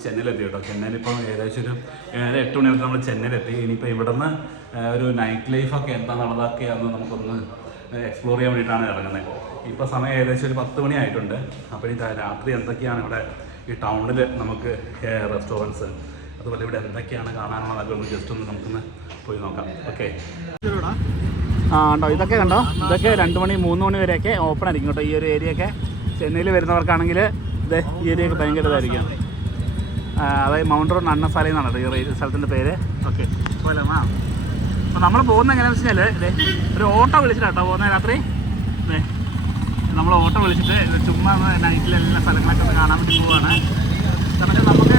ചെന്നൈയിലെത്തി കേട്ടോ. ചെന്നൈയിലിപ്പോൾ ഏകദേശം ഒരു 8 മണിയാകുമ്പോൾ നമ്മൾ ചെന്നൈയിലെത്തി. ഇനിയിപ്പോൾ ഇവിടുന്ന് ഒരു നൈറ്റ് ലൈഫൊക്കെ എന്താണെന്നുള്ളതൊക്കെയാണെന്ന് നമുക്കൊന്ന് എക്സ്പ്ലോർ ചെയ്യാൻ വേണ്ടിയിട്ടാണ് ഇറങ്ങുന്നത്. ഇപ്പോൾ സമയം ഏകദേശം ഒരു 10 മണിയായിട്ടുണ്ട്. അപ്പോൾ ഈ രാത്രി എന്തൊക്കെയാണ് ഇവിടെ ഈ ടൗണിൽ നമുക്ക് റെസ്റ്റോറൻറ്റ്സ് അതുപോലെ ഇവിടെ എന്തൊക്കെയാണ് കാണാനുള്ളതൊക്കെ ഒന്ന് ജസ്റ്റ് ഒന്ന് നമുക്കൊന്ന് പോയി നോക്കാം. ഓക്കെ, ഉണ്ടോ ഇതൊക്കെ കണ്ടോ, ഇതൊക്കെ 2 മണി 3 മണി വരെയൊക്കെ ഓപ്പൺ ആയിരിക്കും കേട്ടോ. ഈ ഒരു ഏരിയയൊക്കെ ചെന്നൈയിൽ വരുന്നവർക്കാണെങ്കിൽ ഇത് ഈ ഏരിയയൊക്കെ ഭയങ്കര ഇതായിരിക്കും. അതായത് മൗണ്ട് റോഡ് അണ്ണസാല എന്നാണ് ഈ സ്ഥലത്തിൻ്റെ പേര്. ഓക്കെ, പോലെ അപ്പോൾ നമ്മൾ പോകുന്നത് എങ്ങനെയാണെന്ന് വെച്ച് കഴിഞ്ഞാൽ ഒരു ഓട്ടോ വിളിച്ചിട്ടാട്ടോ പോകുന്നത് രാത്രി. നമ്മൾ ഓട്ടോ വിളിച്ചിട്ട് ചുമ്മാ നൈറ്റിലെല്ലാം സ്ഥലങ്ങളൊക്കെ ഒന്ന് കാണാൻ വേണ്ടി പോവുകയാണ്. കാരണം നമുക്ക്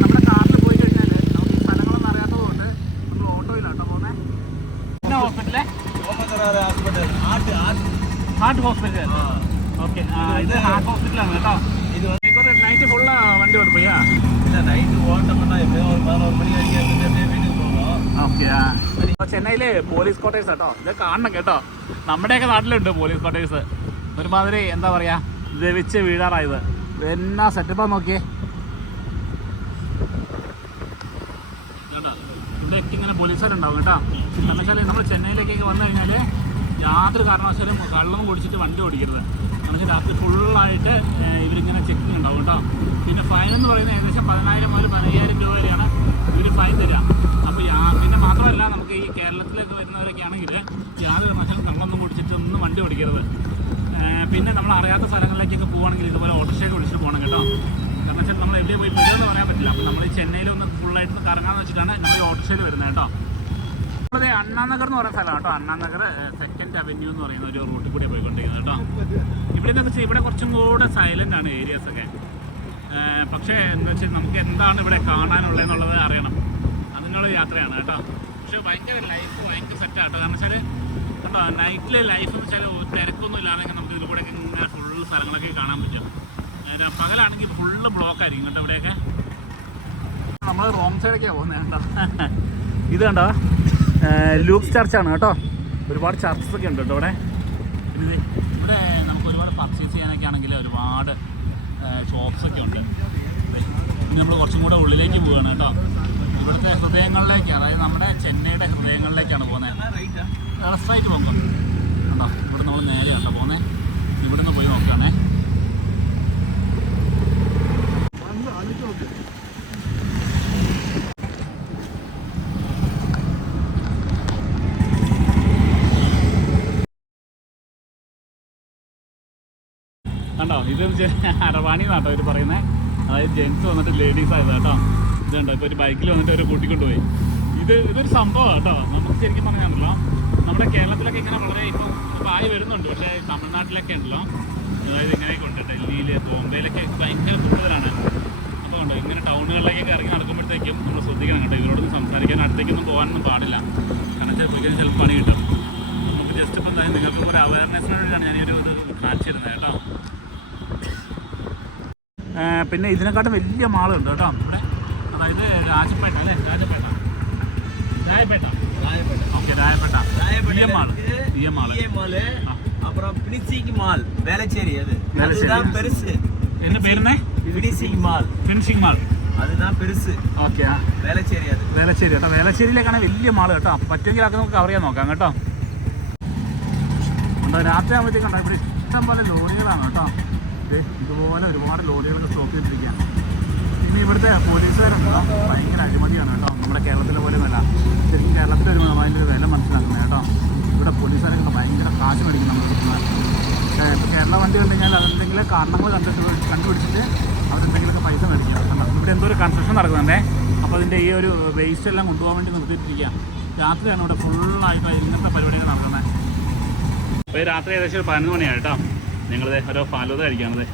നമ്മുടെ കാറിൽ പോയി കഴിഞ്ഞാൽ നമുക്ക് ഈ സ്ഥലങ്ങളൊന്നും അറിയാത്തതുകൊണ്ട് നമ്മൾ ഓട്ടോയിലാട്ടോ പോകുന്നത്. പിന്നെ ഹോസ്പിറ്റലേ ഹാർട്ട് ഹോസ്പിറ്റൽ. ഓക്കെ, ഇത് ഹാർട്ട് ഹോസ്പിറ്റലാണ് കേട്ടോ. ഇതൊരു നൈറ്റ് ഫുള്ള് വണ്ടി ഓടിപ്പോയാ? ഓക്കെ, ചെന്നൈയിലെ പോലീസ് ക്വാർട്ടേഴ്സ് കേട്ടോ. ഇത് കാണണം കേട്ടോ. നമ്മുടെയൊക്കെ നാട്ടിലുണ്ട് പോലീസ് ക്വാർട്ടേഴ്സ്. ഒരുമാതിരി എന്താ പറയുക, ദ്രവിച്ച് വീഴാറായത്. എന്നാ സെറ്റപ്പാന്ന് നോക്കിയേ. ഇവിടെയൊക്കെ ഇങ്ങനെ പോലീസുകാരുണ്ടാവും കേട്ടോ. കാരണം വെച്ചാൽ നമ്മൾ ചെന്നൈയിലേക്കൊക്കെ വന്നു കഴിഞ്ഞാൽ യാതൊരു കാരണവശാലും കള്ളവും കുടിച്ചിട്ട് വണ്ടി ഓടിക്കരുത്. കാരണം രാത്രി ഫുള്ളായിട്ട് ഇവരിങ്ങനെ ചെക്കിങ് ഉണ്ടാവും കേട്ടോ. പിന്നെ ഫൈൻ എന്ന് പറയുന്നത് ഏകദേശം 10,000 മുതൽ 15,000 രൂപ വരെയാണ് ഇവർ ഫൈൻ തരിക. അപ്പോൾ പിന്നെ മാത്രമല്ല, നമുക്ക് ഈ കേരളത്തിലേക്ക് വരുന്നവരൊക്കെ ആണെങ്കിൽ യാതൊരു കാരണവശാലും കള്ളൊന്നും കുടിച്ചിട്ട് ഒന്നും വണ്ടി ഓടിക്കരുത്. പിന്നെ നമ്മൾ അറിയാത്ത സ്ഥലങ്ങളിലേക്കൊക്കെ പോവുകയാണെങ്കിൽ ഇതുപോലെ ഓട്ടോറിക്ഷയൊക്കെ വിളിച്ചിട്ട് പോകണം കേട്ടോ. കാരണം വെച്ചാൽ നമ്മൾ എവിടെ പോയി പിടിച്ചെന്ന് പറയാൻ പറ്റില്ല. അപ്പോൾ നമ്മൾ ഈ ചെന്നൈയിലൊന്ന് ഫുള്ളായിട്ട് കറങ്ങാമെന്ന് വെച്ചിട്ടാണ് നമ്മൾ ഈ ഓട്ടോറിക്ഷയിൽ വരുന്നത് കേട്ടോ. അതെ, അണ്ണാനഗർ എന്ന് പറയുന്ന സ്ഥലമാണ് കേട്ടോ. അണ്ണാനഗർ 2nd അവന്യൂ എന്ന് പറയുന്ന ഒരു റൂട്ടിൽ കൂടെ പോയിക്കൊണ്ടിരിക്കുന്നത് കേട്ടോ. ഇവിടെ എന്താ വെച്ചാൽ ഇവിടെ കുറച്ചും കൂടെ സൈലൻ്റ് ആണ് ഏരിയാസൊക്കെ. പക്ഷേ എന്താ വെച്ചാൽ നമുക്ക് എന്താണ് ഇവിടെ കാണാനുള്ളതെന്നുള്ളത് അറിയണം. അതിനുള്ള യാത്രയാണ് കേട്ടോ. പക്ഷേ ഭയങ്കര ലൈഫ് ഭയങ്കര സെറ്റാട്ടോ. കാരണം വെച്ചാൽ കേട്ടോ, നൈറ്റിലെ ലൈഫ് എന്ന് വെച്ചാൽ തിരക്കൊന്നും ഇല്ലാതെങ്കിൽ നമുക്ക് ഇതിലൂടെ ഇങ്ങനെ ഫുള്ള് സ്ഥലങ്ങളൊക്കെ കാണാൻ പറ്റും. പകലാണെങ്കിൽ ഫുള്ള് ബ്ലോക്കായിരിക്കും കേട്ടോ ഇവിടെയൊക്കെ. നമ്മൾ റോങ് സൈഡൊക്കെയാണ് പോകുന്നത് കേട്ടോ. ഇത് കണ്ടോ, ലൂക്സ് ചർച്ചാണ് കേട്ടോ. ഒരുപാട് ചർച്ചസൊക്കെ ഉണ്ട് കേട്ടോ ഇവിടെ. പിന്നെ ഇവിടെ നമുക്ക് ഒരുപാട് പർച്ചേസ് ചെയ്യാനൊക്കെ ആണെങ്കിൽ ഒരുപാട് ഷോപ്സൊക്കെ ഉണ്ട്. പിന്നെ നമ്മൾ കുറച്ചും കൂടെ ഉള്ളിലേക്ക് പോവുകയാണ് കേട്ടോ. ഇവിടുത്തെ ഹൃദയങ്ങളിലേക്ക്, അതായത് നമ്മുടെ ചെന്നൈയുടെ ഹൃദയങ്ങളിലേക്കാണ് പോകുന്നത്. റെസ്റ്റായിട്ട് പോകുമ്പോൾ കേട്ടോ. ഇവിടെ നമ്മൾ നേരെ കേട്ടോ പോകുന്നത്. ഇവിടെ നിന്ന് പോയി നോക്കുകയാണേ. കണ്ടോ, ഇത് അരവാണി എന്നാട്ടോ ഇവർ പറയുന്നത്. അതായത് ജെൻസ് വന്നിട്ട് ലേഡീസ് ആയത് കേട്ടോ. ഇതുണ്ടോ, ഇപ്പോൾ ഒരു ബൈക്കിൽ വന്നിട്ട് അവർ കൂട്ടിക്കൊണ്ടുപോയി. ഇതൊരു സംഭവമാണ് കേട്ടോ. നമുക്ക് ശരിക്കും പറഞ്ഞാണല്ലോ, നമ്മുടെ കേരളത്തിലൊക്കെ ഇങ്ങനെ വളരെ ഇപ്പോൾ ആയി വരുന്നുണ്ട്. പക്ഷേ തമിഴ്നാട്ടിലൊക്കെ ഉണ്ടല്ലോ, അതായത് ഇങ്ങനെയൊക്കെ ഉണ്ട്. ഡൽഹിയിൽ, ബോംബെയിലൊക്കെ ഭയങ്കര കൂടുതലാണ്. അപ്പോൾ ഉണ്ട് ഇങ്ങനെ ടൗണുകളിലേക്കൊക്കെ ഇറങ്ങി നടക്കുമ്പോഴത്തേക്കും നമ്മൾ ശ്രദ്ധിക്കണം കേട്ടോ. ഇവരോടൊന്നും സംസാരിക്കാൻ അടുത്തേക്കൊന്നും പോകാനൊന്നും പാടില്ല. കാരണം വെച്ചാൽ പോയി കഴിഞ്ഞാൽ ചിലപ്പോൾ പണി കിട്ടും. നമുക്ക് ജസ്റ്റ് ഇപ്പോൾ എന്തായാലും നിങ്ങൾക്കും ഒരു അവയർനെസ്സിന് വേണ്ടിയിട്ടാണ് ഞാനൊരു ഇത് കാണിച്ചിരുന്നത് കേട്ടോ. പിന്നെ ഇതിനെക്കാട്ടും വലിയ മാളുണ്ട് കേട്ടോ ഇവിടെ. അതായത് രാജപേട്ട അല്ലേ, രാജപേട്ട ഓക്കെ, രായപേട്ട அப்புறம் ஃபினிஷிங் மால் வேளச்சேரி. அதுதான் பெருசு. என்ன பேருனே? Finishing mall. ഫിനിഷിംഗ് മാൾ, அதுதான் பெருசு. ഓക്കെ, വേളച്ചേരി. അത് വേളച്ചേരി കേട്ടോ. വേളച്ചേരിയിലേക്കാണ് വലിയ മാൾ കേട്ടോ. പറ്റുമെങ്കിൽ അതൊക്കെ നമുക്ക് കവർ ചെയ്യാൻ നോക്കാം കേട്ടോ. ഉണ്ടോ, രാത്രി ആകുമ്പോഴത്തേക്കുണ്ടോ ഇവിടെ ഇഷ്ടം പോലെ ലോറികളാണ് കേട്ടോ. ഇതുപോലെ ഒരുപാട് ലോറികളൊക്കെ സ്റ്റോപ്പ് ചെയ്തിരിക്കുക. പിന്നെ ഇവിടുത്തെ പോലീസുകാരുണ്ടോ ഭയങ്കര അഴിമതിയാണ് കേട്ടോ. നമ്മുടെ കേരളത്തിലെ പോലെയുമല്ല. ശരിക്കും കേരളത്തിൽ വരുമ്പോൾ അതിൻ്റെ വില മനസ്സിലാക്കുന്നത് കേട്ടോ. ഇവിടെ പോലീസുകാരൊക്കെ ഭയങ്കര കാശ് മേടിക്കും നമ്മൾ കിട്ടുന്നത്. ഇപ്പോൾ കേരള വണ്ടി കണ്ടു കഴിഞ്ഞാൽ അതെന്തെങ്കിലും കാരണങ്ങൾ കണ്ടുപിടിച്ചിട്ട് അവരെന്തെങ്കിലുമൊക്കെ പൈസ മേടിക്കുക. ഇവിടെ എന്തോ ഒരു കൺസ്ട്രക്ഷൻ നടക്കുന്നുണ്ടേ. അപ്പോൾ അതിൻ്റെ ഈ ഒരു വേസ്റ്റ് എല്ലാം കൊണ്ടുപോകാൻ വേണ്ടി നിർത്തിയിട്ടിരിക്കുക. രാത്രിയാണ് ഇവിടെ ഫുള്ളായിട്ട് ഇങ്ങനത്തെ പരിപാടികൾ നടക്കുന്നത്. അപ്പോൾ രാത്രി ഏകദേശം 11 മണിയാണ് കേട്ടോ. ഞങ്ങളിത് ഓരോ ഫാലൂദ കഴിക്കാണത്.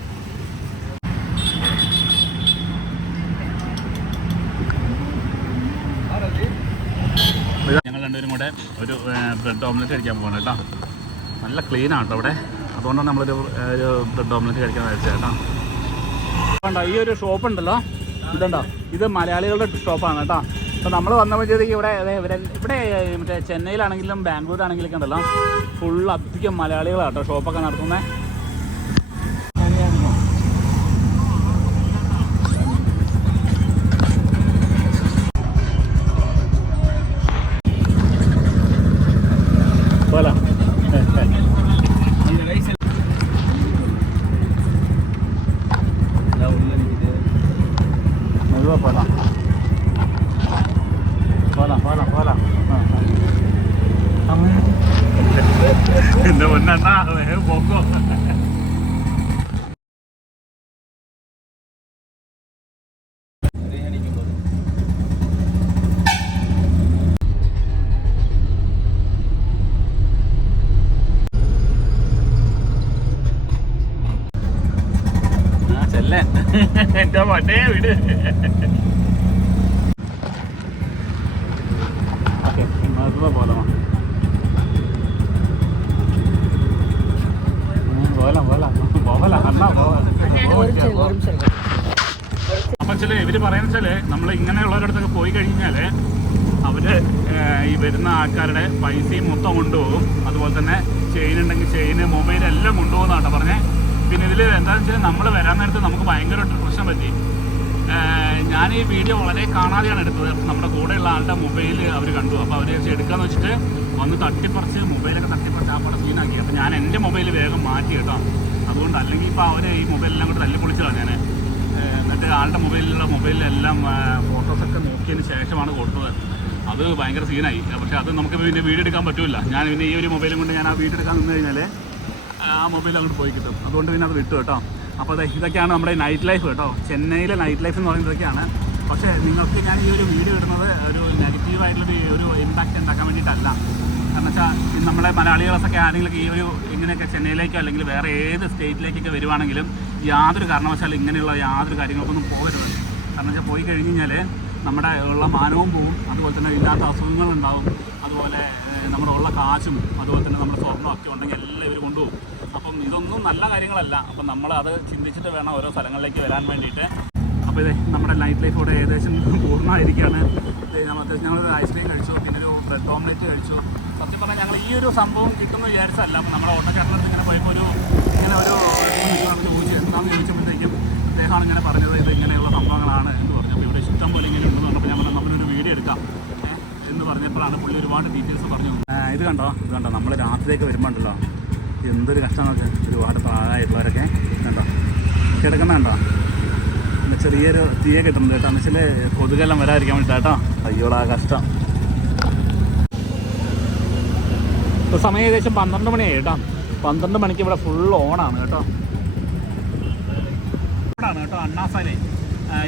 ഞങ്ങൾ രണ്ടുപേരും കൂടെ ഒരു ബ്രെഡ് ഓംലെറ്റ് കഴിക്കാൻ പോകണം കേട്ടോ. നല്ല ക്ലീനാണ് കേട്ടോ ഇവിടെ. അപ്പോൾ അതുകൊണ്ടാണ് നമ്മളൊരു ബ്രെഡ് ഓംലെറ്റ് കഴിക്കാൻ കഴിച്ചത് കേട്ടോ. കണ്ടോ ഈ ഒരു ഷോപ്പ് ഉണ്ടല്ലോ, ഇതുണ്ടോ, ഇത് മലയാളികളുടെ ഷോപ്പാണ് കേട്ടോ. അപ്പോൾ നമ്മൾ വന്നപ്പോഴത്തേക്ക് ഇവിടെ മറ്റേ ചെന്നൈയിലാണെങ്കിലും ബാംഗ്ലൂരാണെങ്കിലൊക്കെ ഉണ്ടല്ലോ ഫുൾ അധികം മലയാളികളാണ് കേട്ടോ ഷോപ്പൊക്കെ നടത്തുന്നത്. പോലെ എന്റെ പൊന്നാ പോക്കോ. ചെല്ലേ എന്റെ പൊന്നേ വീട്. അപ്പം ചില ഇവർ പറയുന്ന വെച്ചാൽ നമ്മൾ ഇങ്ങനെയുള്ളവരടുത്തൊക്കെ പോയി കഴിഞ്ഞാൽ അവർ ഈ വരുന്ന ആൾക്കാരുടെ പൈസയും മൊത്തം കൊണ്ടുപോകും. അതുപോലെ തന്നെ ചെയിൻ ഉണ്ടെങ്കിൽ ചെയിന് മൊബൈൽ എല്ലാം കൊണ്ടുപോകുന്നതാട്ടോ പറഞ്ഞത്. പിന്നെ ഇതിൽ എന്താണെന്ന് വെച്ചാൽ നമ്മൾ വരാൻ നേരത്ത് നമുക്ക് ഭയങ്കരമായിട്ട് പ്രശ്നം പറ്റി. ഞാൻ ഈ വീഡിയോ വളരെ കാണാതെയാണ് എടുത്തത്. നമ്മുടെ കൂടെയുള്ള ആളുടെ മൊബൈൽ അവർ കണ്ടു. അപ്പോൾ അവർ എടുക്കാമെന്ന് വെച്ചിട്ട് വന്ന് തട്ടിപ്പറിച്ച് മൊബൈലൊക്കെ തട്ടിപ്പറിച്ച് ആ പടം സീനാക്കി. അപ്പോൾ ഞാൻ എൻ്റെ മൊബൈൽ വേഗം മാറ്റി കേട്ടോ. അതുകൊണ്ട് അല്ലെങ്കിൽ ഇപ്പോൾ അവർ ഈ മൊബൈലെല്ലാം കൂടെ തല്ലിപ്പൊളിച്ചതാണ് ഞാൻ. എന്നിട്ട് ആളുടെ മൊബൈലിലെല്ലാം ഫോട്ടോസൊക്കെ നോക്കിയതിന് ശേഷമാണ് കൊടുത്തത്. അത് ഭയങ്കര സീനായി. പക്ഷേ അത് നമുക്ക് പിന്നെ വീഡിയോ എടുക്കാൻ പറ്റില്ല. ഞാൻ പിന്നെ ഈ ഒരു മൊബൈലും കൊണ്ട് ഞാൻ ആ വീഡിയോ എടുക്കാൻ നിന്ന് കഴിഞ്ഞാൽ ആ മൊബൈൽ അങ്ങോട്ട് പോയി കിട്ടും. അതുകൊണ്ട് പിന്നെ അത് വിട്ടു കേട്ടോ. അപ്പോൾ ഇതൊക്കെയാണ് നമ്മുടെ നൈറ്റ് ലൈഫ് കേട്ടോ. ചെന്നൈയിലെ നൈറ്റ് ലൈഫ് എന്ന് പറയുന്നത് ഇതൊക്കെയാണ്. പക്ഷേ നിങ്ങൾക്ക് ഞാൻ ഈ ഒരു വീഡിയോ ഇടുന്നത് ഒരു നെഗറ്റീവായിട്ടുള്ളൊരു ഇമ്പാക്റ്റ് ഉണ്ടാക്കാൻ വേണ്ടിയിട്ടല്ല. കാരണം വെച്ചാൽ നമ്മുടെ മലയാളികളൊക്കെ ആരെങ്കിലൊക്കെ ഈ ഒരു ഇങ്ങനെയൊക്കെ ചെന്നൈയിലേക്കോ അല്ലെങ്കിൽ വേറെ ഏത് സ്റ്റേറ്റിലേക്കൊക്കെ വരുവാണെങ്കിലും യാതൊരു കാരണവശാലും ഇങ്ങനെയുള്ള യാതൊരു കാര്യങ്ങൾക്കൊന്നും പോകരുത്. കാരണം വെച്ചാൽ പോയി കഴിഞ്ഞ് കഴിഞ്ഞാൽ നമ്മുടെ ഉള്ള മാനവും പോവും. അതുപോലെ തന്നെ ഇല്ലാത്ത അസുഖങ്ങളുണ്ടാവും. അതുപോലെ നമ്മുടെ ഉള്ള കാശും അതുപോലെ തന്നെ നമ്മുടെ സ്വർണ്ണവും ഒക്കെ ഉണ്ടെങ്കിൽ എല്ലാം ഇവർ കൊണ്ടുപോകും. അപ്പം ഇതൊന്നും നല്ല കാര്യങ്ങളല്ല. അപ്പം നമ്മളത് ചിന്തിച്ചിട്ട് വേണം ഓരോ സ്ഥലങ്ങളിലേക്ക് വരാൻ വേണ്ടിയിട്ട്. അപ്പോൾ ഇത് നമ്മുടെ നൈറ്റ് ലൈഫ് ഇവിടെ ഏകദേശം പൂർണ്ണമായിരിക്കുകയാണ്. ഞങ്ങളൊരു ഐസ്ക്രീം കഴിച്ചു, പിന്നെ ഒരു ബ്രെഡ് ഓംലെറ്റ് കഴിച്ചു. സത്യം പറഞ്ഞാൽ ഞങ്ങൾ ഈ ഒരു സംഭവം കിട്ടുമെന്ന് വിചാരിച്ചല്ല. അപ്പം നമ്മുടെ ഓട്ടോക്കാരനടുത്ത് ഇങ്ങനെ പോയപ്പോൾ എന്താണെന്ന് ചോദിച്ചപ്പോഴത്തേക്കും അദ്ദേഹമാണ് ഇങ്ങനെ പറഞ്ഞത് ഇത് ഇങ്ങനെയുള്ള സംഭവങ്ങളാണ് എന്ന് പറഞ്ഞു. അപ്പോൾ ഇവിടെ ഇഷ്ടം പോലെ ഇങ്ങനെ ഉണ്ടെന്ന് പറഞ്ഞപ്പോൾ ഞാൻ നമ്മളൊരു വീഡിയോ എടുക്കാം എന്ന് പറഞ്ഞപ്പോഴാണ് പുള്ളി ഒരുപാട് ഡീറ്റെയിൽസ് പറഞ്ഞു. ഇത് കണ്ടോ നമ്മൾ രാത്രിയൊക്കെ വരുമ്പോണ്ടല്ലോ എന്തൊരു കഷ്ടമെന്നൊക്കെ. ഒരുപാട് പ്രായമായിട്ടുള്ളവരൊക്കെ കണ്ടോ കിടക്കുന്നുണ്ടോ, പിന്നെ ചെറിയൊരു തീയെ കിട്ടുന്നത് കേട്ടോ. എന്ന് വെച്ചാൽ കൊതുകെല്ലാം വരാതിരിക്കാൻ വേണ്ടിയിട്ടാ കേട്ടോ. അയ്യോടാ കഷ്ടം. ഇപ്പോൾ സമയം ഏകദേശം 12 മണിയായി കേട്ടോ. 12 മണിക്ക് ഇവിടെ ഫുൾ ഓണാണ് കേട്ടോ. ഇവിടാണ് കേട്ടോ അണ്ണാസാലേ.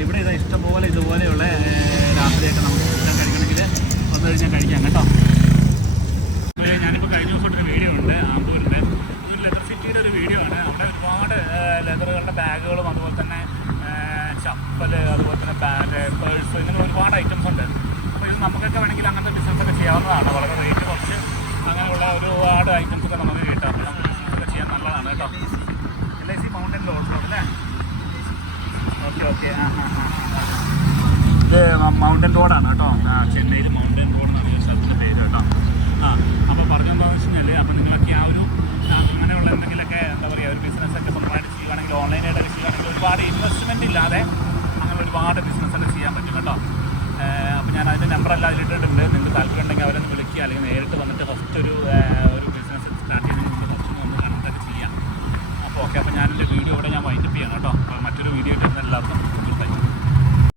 ഇവിടെ ഇതാ ഇഷ്ടംപോലെ ഇതുപോലെയുള്ള രാത്രിയൊക്കെ നമുക്ക് ഫുഡ് കഴിക്കണമെങ്കിൽ വന്നു കഴിഞ്ഞാൽ കഴിക്കാം കേട്ടോ. ഞാനിപ്പോൾ കഴിഞ്ഞ ദിവസമായിട്ടൊരു വീഡിയോ ഉണ്ട് ആമ്പൂരിൻ്റെ. ഒരു ലെതർ സിറ്റിയുടെ ഒരു വീഡിയോ ആണ്. അവിടെ ഒരുപാട് ലെതറുകളുടെ ബാഗുകളും അതുപോലെ തന്നെ ചപ്പൽ, അതുപോലെ തന്നെ ബാഗ്, പേഴ്സ്, ഇങ്ങനെ ഒരുപാട് ഐറ്റംസ് ഉണ്ട്. അപ്പോൾ ഇത് നമുക്കൊക്കെ വേണമെങ്കിൽ അങ്ങനത്തെ ബിസിനസ്സൊക്കെ ചെയ്യാവുന്നതാണ്. വളരെ റേറ്റ് കുറച്ച് അങ്ങനെയുള്ള ഒരുപാട് ഐറ്റംസൊക്കെ നമുക്ക് കിട്ടാം. അപ്പോൾ നമുക്ക് ബിസിനസ്സൊക്കെ ചെയ്യാൻ നല്ലതാണ് കേട്ടോ. LIC മൗണ്ടൻ ലോഡ്സ് അല്ലേ? ഓക്കെ. ഇത് മൗണ്ടൻ റോഡാണ് കേട്ടോ. ചെന്നൈയിൽ മൗണ്ടൻ റോഡ് എന്നാണ് ഈ സ്ഥലത്തിൻ്റെ പേര് കേട്ടോ. അപ്പോൾ പറഞ്ഞെന്താണെന്ന് വെച്ച് കഴിഞ്ഞാൽ അപ്പോൾ നിങ്ങളൊക്കെ ആ ഒരു അങ്ങനെയുള്ള എന്തെങ്കിലുമൊക്കെ എന്താ പറയുക ഒരു ബിസിനസ്സൊക്കെ സ്വന്തമായിട്ട് ചെയ്യുകയാണെങ്കിൽ ഓൺലൈനായിട്ടൊക്കെ ചെയ്യുകയാണെങ്കിൽ ഒരുപാട് ഇൻവെസ്റ്റ്മെൻറ്റ് ഇല്ലാതെ അങ്ങനെ ഒരുപാട് ബിസിനസ്സൊക്കെ ചെയ്യാൻ പറ്റും കേട്ടോ. അപ്പോൾ ഞാൻ അതിൻ്റെ നമ്പറെല്ലാം അതിലിട്ടിട്ടുണ്ട്. നിങ്ങൾക്ക് താല്പര്യം ഉണ്ടെങ്കിൽ അവരൊന്ന് വിളിക്കുക, അല്ലെങ്കിൽ നേരിട്ട് വന്നിട്ട് ഫസ്റ്റ് ഒരു ബിസിനസ് സ്റ്റാർട്ട് ചെയ്ത് ഫസ്റ്റ് ഒന്ന് കണ്ടിട്ടൊക്കെ ചെയ്യാം. അപ്പോൾ ഓക്കെ. അപ്പോൾ ഞാനെൻ്റെ വീഡിയോ ഇവിടെ ഞാൻ വൈൻഡപ്പ് ചെയ്യണം കേട്ടോ. അപ്പോൾ മറ്റൊരു വീഡിയോ ഇട്ടുന്ന എല്ലാവർക്കും